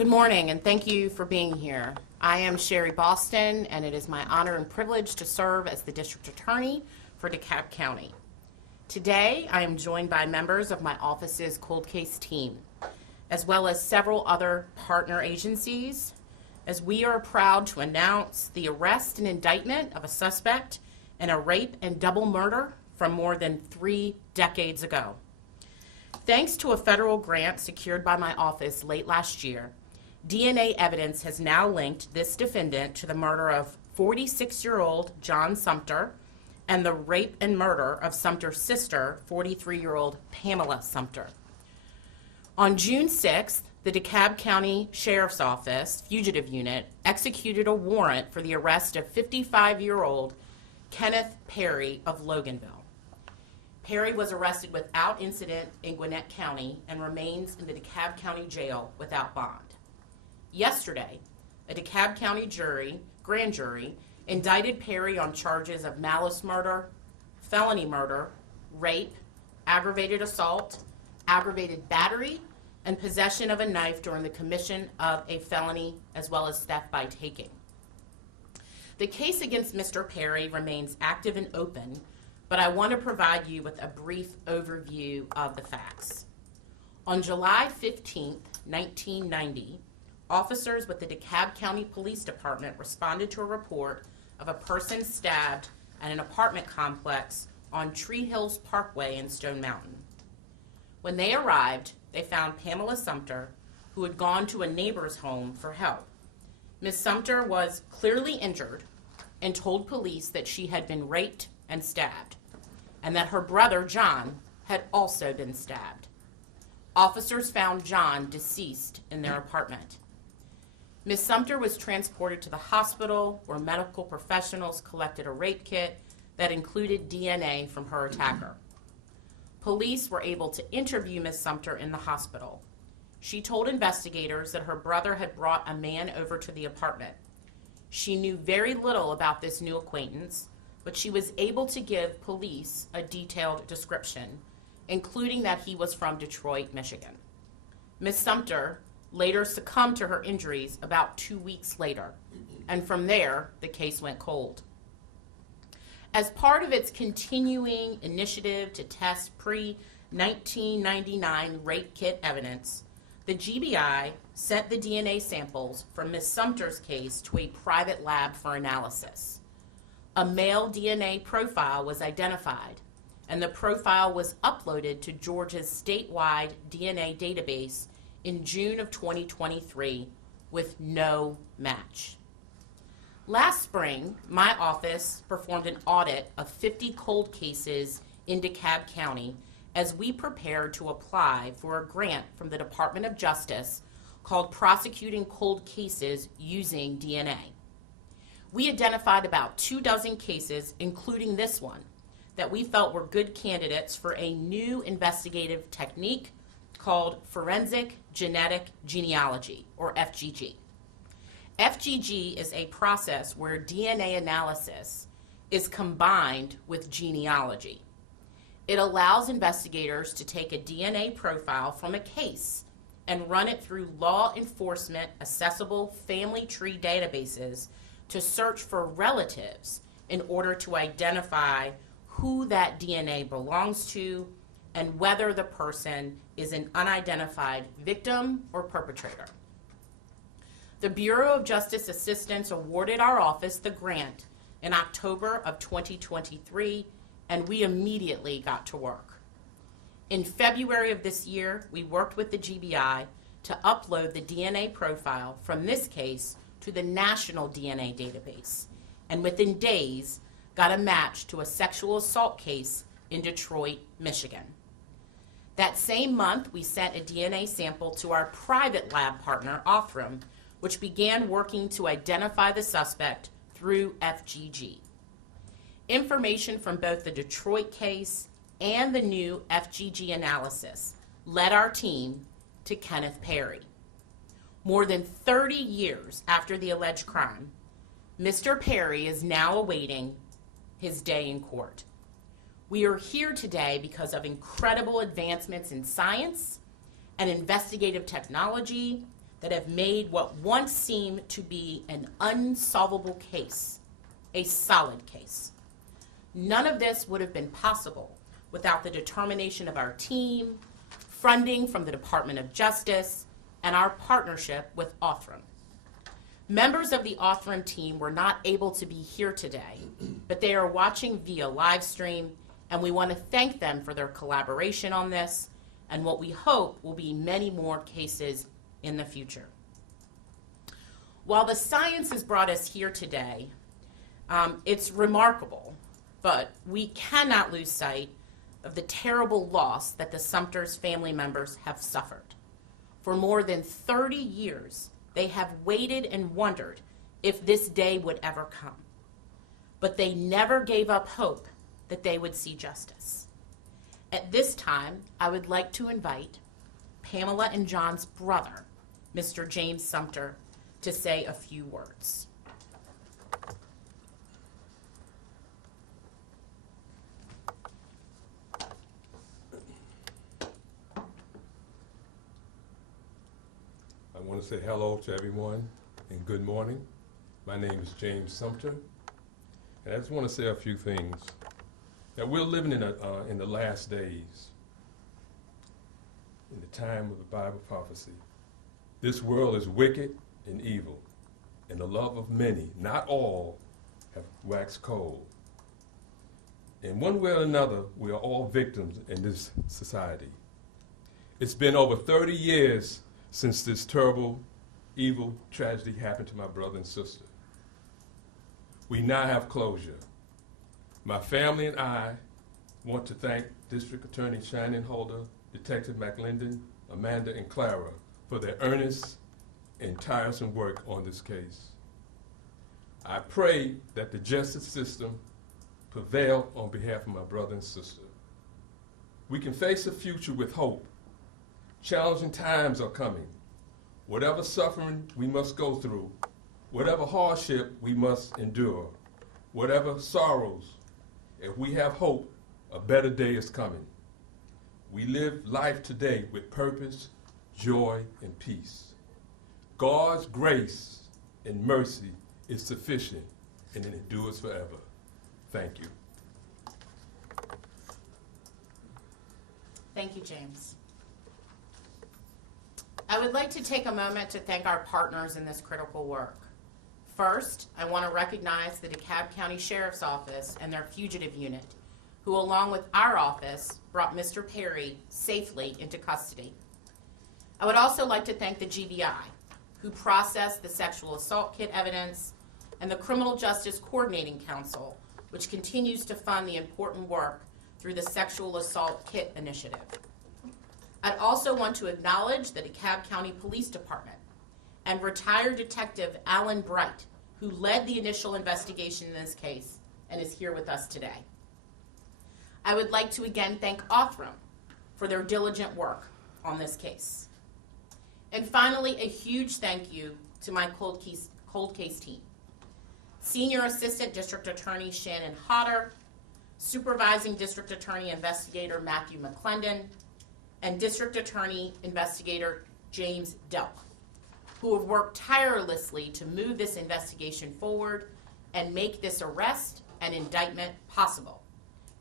Good morning, and thank you for being here. I am Sherry Boston, and it is my honor and privilege to serve as the District Attorney for DeKalb County. Today, I am joined by members of my office's cold case team, as well as several other partner agencies, as we are proud to announce the arrest and indictment of a suspect in a rape and double murder from more than 3 decades ago. Thanks to a federal grant secured by my office late last year, DNA evidence has now linked this defendant to the murder of 46-year-old John Sumpter and the rape and murder of Sumpter's sister, 43-year-old Pamela Sumpter. On June 6th, the DeKalb County Sheriff's Office Fugitive Unit executed a warrant for the arrest of 55-year-old Kenneth Perry of Loganville. Perry was arrested without incident in Gwinnett County and remains in the DeKalb County Jail without bond. Yesterday, a DeKalb County grand jury, indicted Perry on charges of malice murder, felony murder, rape, aggravated assault, aggravated battery, and possession of a knife during the commission of a felony, as well as theft by taking. The case against Mr. Perry remains active and open, but I want to provide you with a brief overview of the facts. On July 15, 1990, officers with the DeKalb County Police Department responded to a report of a person stabbed at an apartment complex on Tree Hills Parkway in Stone Mountain. When they arrived, they found Pamela Sumpter, who had gone to a neighbor's home for help. Ms. Sumpter was clearly injured and told police that she had been raped and stabbed, and that her brother, John, had also been stabbed. Officers found John deceased in their apartment. Ms. Sumpter was transported to the hospital where medical professionals collected a rape kit that included DNA from her attacker. Police were able to interview Ms. Sumpter in the hospital. She told investigators that her brother had brought a man over to the apartment. She knew very little about this new acquaintance, but she was able to give police a detailed description, including that he was from Detroit, Michigan. Ms. Sumpter later succumbed to her injuries about 2 weeks later, and from there, the case went cold. As part of its continuing initiative to test pre-1999 rape kit evidence, the GBI sent the DNA samples from Ms. Sumpter's case to a private lab for analysis. A male DNA profile was identified, and the profile was uploaded to Georgia's statewide DNA database in June of 2023 with no match. Last spring, my office performed an audit of 50 cold cases in DeKalb County as we prepared to apply for a grant from the Department of Justice called Prosecuting Cold Cases Using DNA. We identified about 24 cases, including this one, that we felt were good candidates for a new investigative technique called Forensic Genetic Genealogy, or FGG. FGG is a process where DNA analysis is combined with genealogy. It allows investigators to take a DNA profile from a case and run it through law enforcement accessible family tree databases to search for relatives in order to identify who that DNA belongs to and whether the person is an unidentified victim or perpetrator. The Bureau of Justice Assistance awarded our office the grant in October of 2023, and we immediately got to work. In February of this year, we worked with the GBI to upload the DNA profile from this case to the national DNA database, and within days, got a match to a sexual assault case in Detroit, Michigan. That same month, we sent a DNA sample to our private lab partner, Othram, which began working to identify the suspect through FGG. Information from both the Detroit case and the new FGG analysis led our team to Kenneth Perry. More than 30 years after the alleged crime, Mr. Perry is now awaiting his day in court. We are here today because of incredible advancements in science and investigative technology that have made what once seemed to be an unsolvable case a solid case. None of this would have been possible without the determination of our team, funding from the Department of Justice, and our partnership with Othram. Members of the Othram team were not able to be here today, but they are watching via live stream, and we want to thank them for their collaboration on this and what we hope will be many more cases in the future. While the science has brought us here today, it's remarkable, but we cannot lose sight of the terrible loss that the Sumpter's family members have suffered. For more than 30 years, they have waited and wondered if this day would ever come. But they never gave up hope that they would see justice. At this time, I would like to invite Pamela and John's brother, Mr. James Sumpter, to say a few words. I want to say hello to everyone and good morning. My name is James Sumpter, and I just want to say a few things. That we're living in the last days, in the time of the Bible prophecy. This world is wicked and evil, and the love of many, not all, have waxed cold. In one way or another, we are all victims in this society. It's been over 30 years since this terrible, evil tragedy happened to my brother and sister. We now have closure. My family and I want to thank District Attorney Shannon Holder, Detective McLendon, Amanda, and Clara for their earnest and tiresome work on this case. I pray that the justice system prevail on behalf of my brother and sister. We can face the future with hope. Challenging times are coming. Whatever suffering we must go through, whatever hardship we must endure, whatever sorrows, if we have hope, a better day is coming. We live life today with purpose, joy, and peace. God's grace and mercy is sufficient, and it endures forever. Thank you. Thank you, James. I would like to take a moment to thank our partners in this critical work. First, I want to recognize the DeKalb County Sheriff's Office and their fugitive unit, who along with our office brought Mr. Perry safely into custody. I would also like to thank the GBI, who processed the sexual assault kit evidence, and the Criminal Justice Coordinating Council, which continues to fund the important work through the Sexual Assault Kit Initiative. I'd also want to acknowledge the DeKalb County Police Department and retired Detective Alan Bright, who led the initial investigation in this case and is here with us today. I would like to again thank Othram for their diligent work on this case. And finally, a huge thank you to my cold case team. Senior Assistant District Attorney Shannon Hodder, Supervising District Attorney Investigator Matthew McClendon, and District Attorney Investigator James Delk, who have worked tirelessly to move this investigation forward and make this arrest and indictment possible,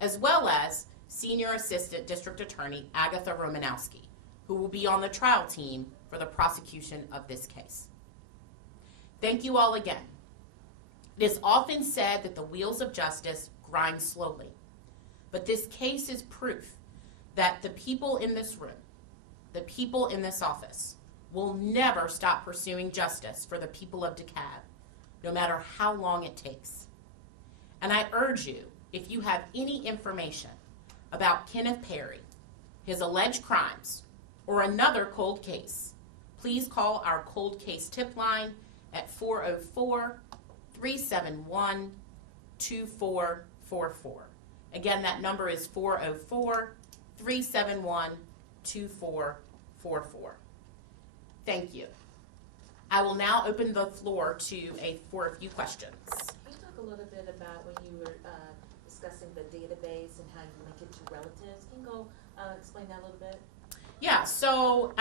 as well as Senior Assistant District Attorney Agatha Romanowski, who will be on the trial team for the prosecution of this case. Thank you all again. It is often said that the wheels of justice grind slowly, but this case is proof that the people in this room, the people in this office, will never stop pursuing justice for the people of DeKalb, no matter how long it takes. And I urge you, if you have any information about Kenneth Perry, his alleged crimes, or another cold case, please call our cold case tip line at 404-371-2444. Again, that number is 404-371-2444. Thank you. I will now open the floor for a few questions. Can you talk a little bit about when you were discussing the database and how you link it to relatives? Can you go explain that a little bit? Yeah, so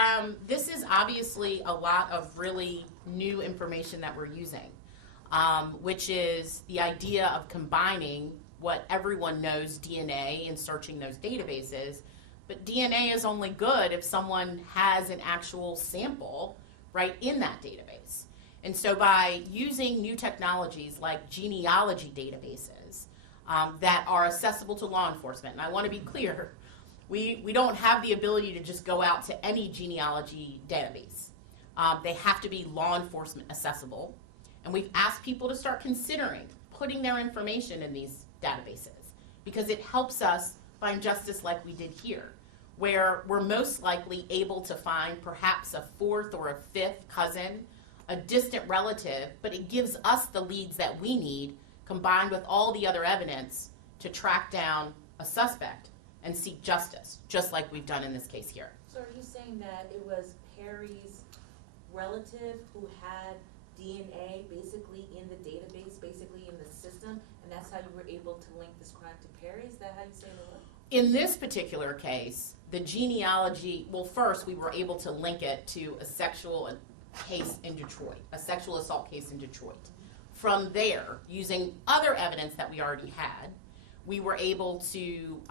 this is obviously a lot of really new information that we're using, which is the idea of combining what everyone knows DNA and searching those databases. But DNA is only good if someone has an actual sample right in that database. And so by using new technologies like genealogy databases that are accessible to law enforcement, and I want to be clear, we don't have the ability to just go out to any genealogy database. They have to be law enforcement accessible. And we've asked people to start considering putting their information in these databases because it helps us find justice like we did here, where we're most likely able to find perhaps a fourth or a fifth cousin, a distant relative, but it gives us the leads that we need combined with all the other evidence to track down a suspect and seek justice, just like we've done in this case here. So are you saying that it was Perry's relative who had DNA basically in the database, basically in the system, and that's how you were able to link this crime to Perry? Is that how you say it was? In this particular case, the genealogy, well, first we were able to link it to a sexual case in Detroit, a sexual assault case in Detroit. From there, using other evidence that we already had, we were able to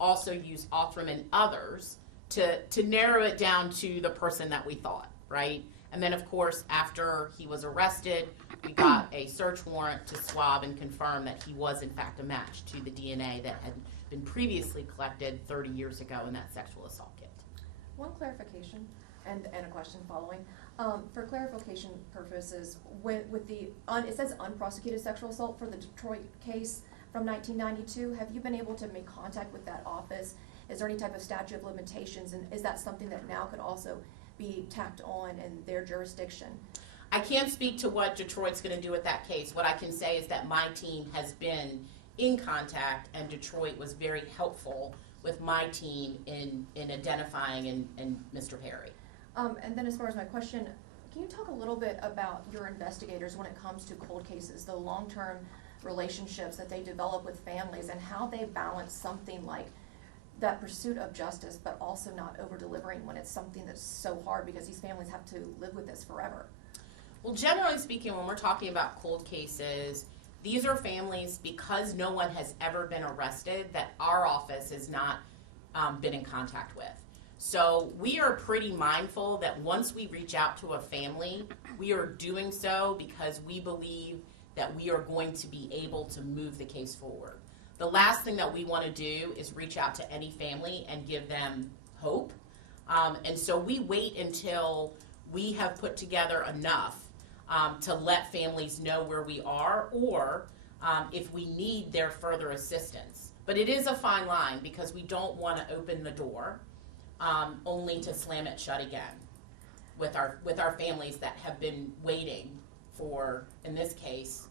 also use Othram and others to narrow it down to the person that we thought, right? And then, of course, after he was arrested, we got a search warrant to swab and confirm that he was, in fact, a match to the DNA that had been previously collected 30 years ago in that sexual assault kit. One clarification and a question following. For clarification purposes, with the it says unprosecuted sexual assault for the Detroit case from 1992. Have you been able to make contact with that office? Is there any type of statute of limitations, and is that something that now could also be tacked on in their jurisdiction? I can't speak to what Detroit's going to do with that case. What I can say is that my team has been in contact, and Detroit was very helpful with my team in identifying and Mr. Perry. And then as far as my question, can you talk a little bit about your investigators when it comes to cold cases, the long-term relationships that they develop with families, and how they balance something like that pursuit of justice, but also not over-delivering when it's something that's so hard because these families have to live with this forever? Well, generally speaking, when we're talking about cold cases, these are families, because no one has ever been arrested, that our office has not been in contact with. So we are pretty mindful that once we reach out to a family, we are doing so because we believe that we are going to be able to move the case forward. The last thing that we want to do is reach out to any family and give them hope. And so we wait until we have put together enough to let families know where we are, or if we need their further assistance. But it is a fine line because we don't want to open the door only to slam it shut again with our families that have been waiting for, in this case,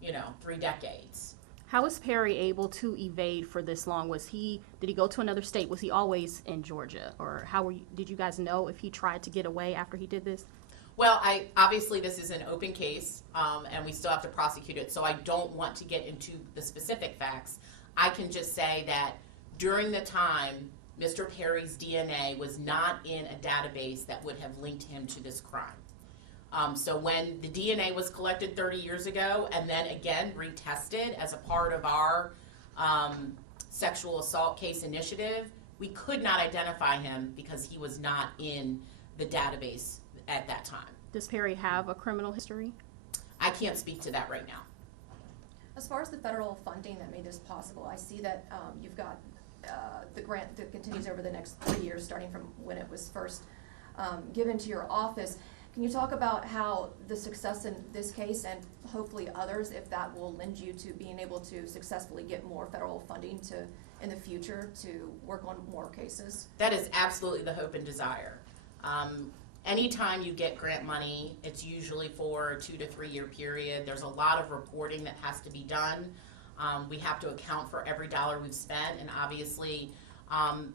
3 decades. How was Perry able to evade for this long? Did he go to another state? Was he always in Georgia? Or did you guys know if he tried to get away after he did this? Well, obviously this is an open case, and we still have to prosecute it, so I don't want to get into the specific facts. I can just say that during the time, Mr. Perry's DNA was not in a database that would have linked him to this crime. So when the DNA was collected 30 years ago and then again retested as a part of our sexual assault case initiative, we could not identify him because he was not in the database at that time. Does Perry have a criminal history? I can't speak to that right now. As far as the federal funding that made this possible, I see that you've got the grant that continues over the next 3 years, starting from when it was first given to your office. Can you talk about how the success in this case and hopefully others, if that will lend you to being able to successfully get more federal funding in the future to work on more cases? That is absolutely the hope and desire. Anytime you get grant money, it's usually for a 2 to 3 year period. There's a lot of reporting that has to be done. We have to account for every dollar we've spent, and obviously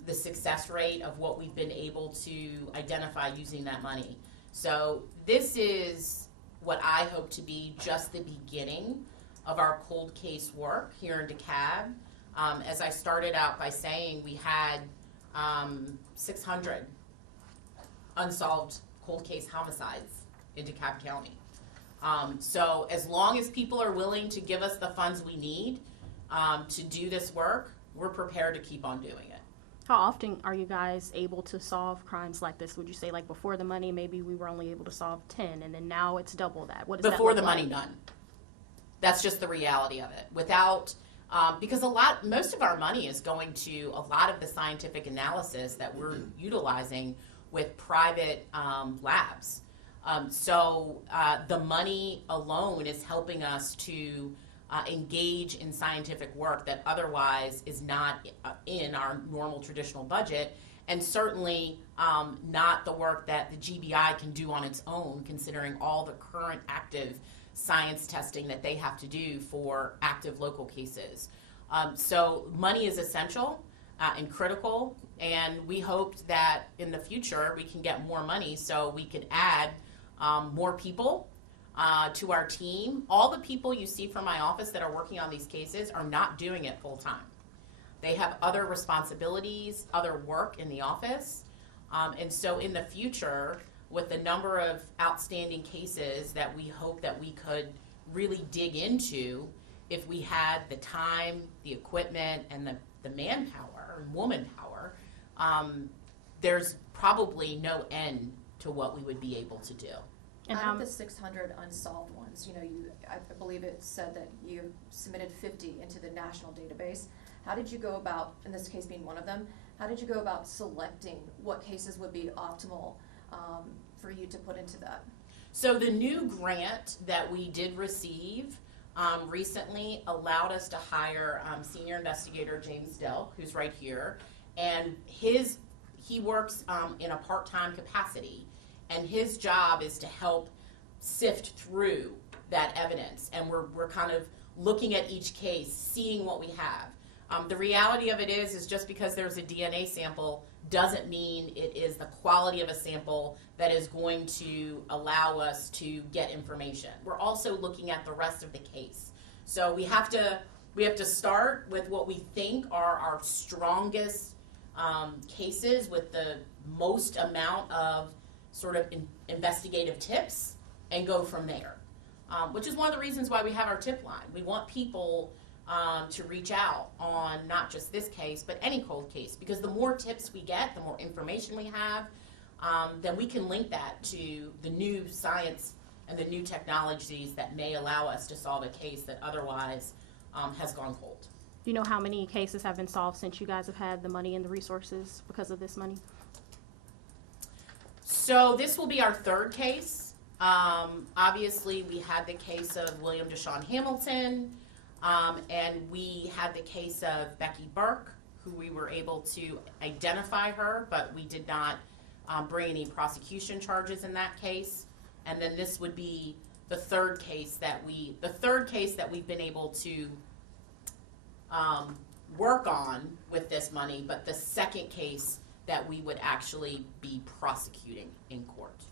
the success rate of what we've been able to identify using that money. So this is what I hope to be just the beginning of our cold case work here in DeKalb. As I started out by saying, we had 600 unsolved cold case homicides in DeKalb County. So as long as people are willing to give us the funds we need to do this work, we're prepared to keep on doing it. How often are you guys able to solve crimes like this? Would you say, like, before the money, maybe we were only able to solve 10, and then now it's double that? What does that Before look the like? money, none. That's just the reality of it. Without, because most of our money is going to a lot of the scientific analysis that we're utilizing with private labs. So the money alone is helping us to engage in scientific work that otherwise is not in our normal traditional budget, and certainly not the work that the GBI can do on its own, considering all the current active science testing that they have to do for active local cases. So money is essential and critical, and we hoped that in the future we can get more money so we could add more people to our team. All the people you see from my office that are working on these cases are not doing it full time. They have other responsibilities, other work in the office. And so in the future, with the number of outstanding cases that we hope that we could really dig into, if we had the time, the equipment, and the manpower, woman power, there's probably no end to what we would be able to do. And Out of the 600 unsolved ones, I believe it said that you submitted 50 into the national database. How did you go about, in this case being one of them, how did you go about selecting what cases would be optimal for you to put into that? So the new grant that we did receive recently allowed us to hire senior investigator James Delk, who's right here, and he works in a part-time capacity. And his job is to help sift through that evidence. And we're kind of looking at each case, seeing what we have. The reality of it is just because there's a DNA sample doesn't mean it is the quality of a sample that is going to allow us to get information. We're also looking at the rest of the case. So we have to start with what we think are our strongest cases with the most amount of sort of investigative tips and go from there, which is one of the reasons why we have our tip line. We want people to reach out on not just this case, but any cold case, because the more tips we get, the more information we have, then we can link that to the new science and the new technologies that may allow us to solve a case that otherwise has gone cold. Do you know how many cases have been solved since you guys have had the money and the resources because of this money? So this will be our third case. Obviously, we had the case of William Deshaun Hamilton, and we had the case of Becky Burke, who we were able to identify her, but we did not bring any prosecution charges in that case. And then this would be the third case that we've been able to work on with this money, but the second case that we would actually be prosecuting in court.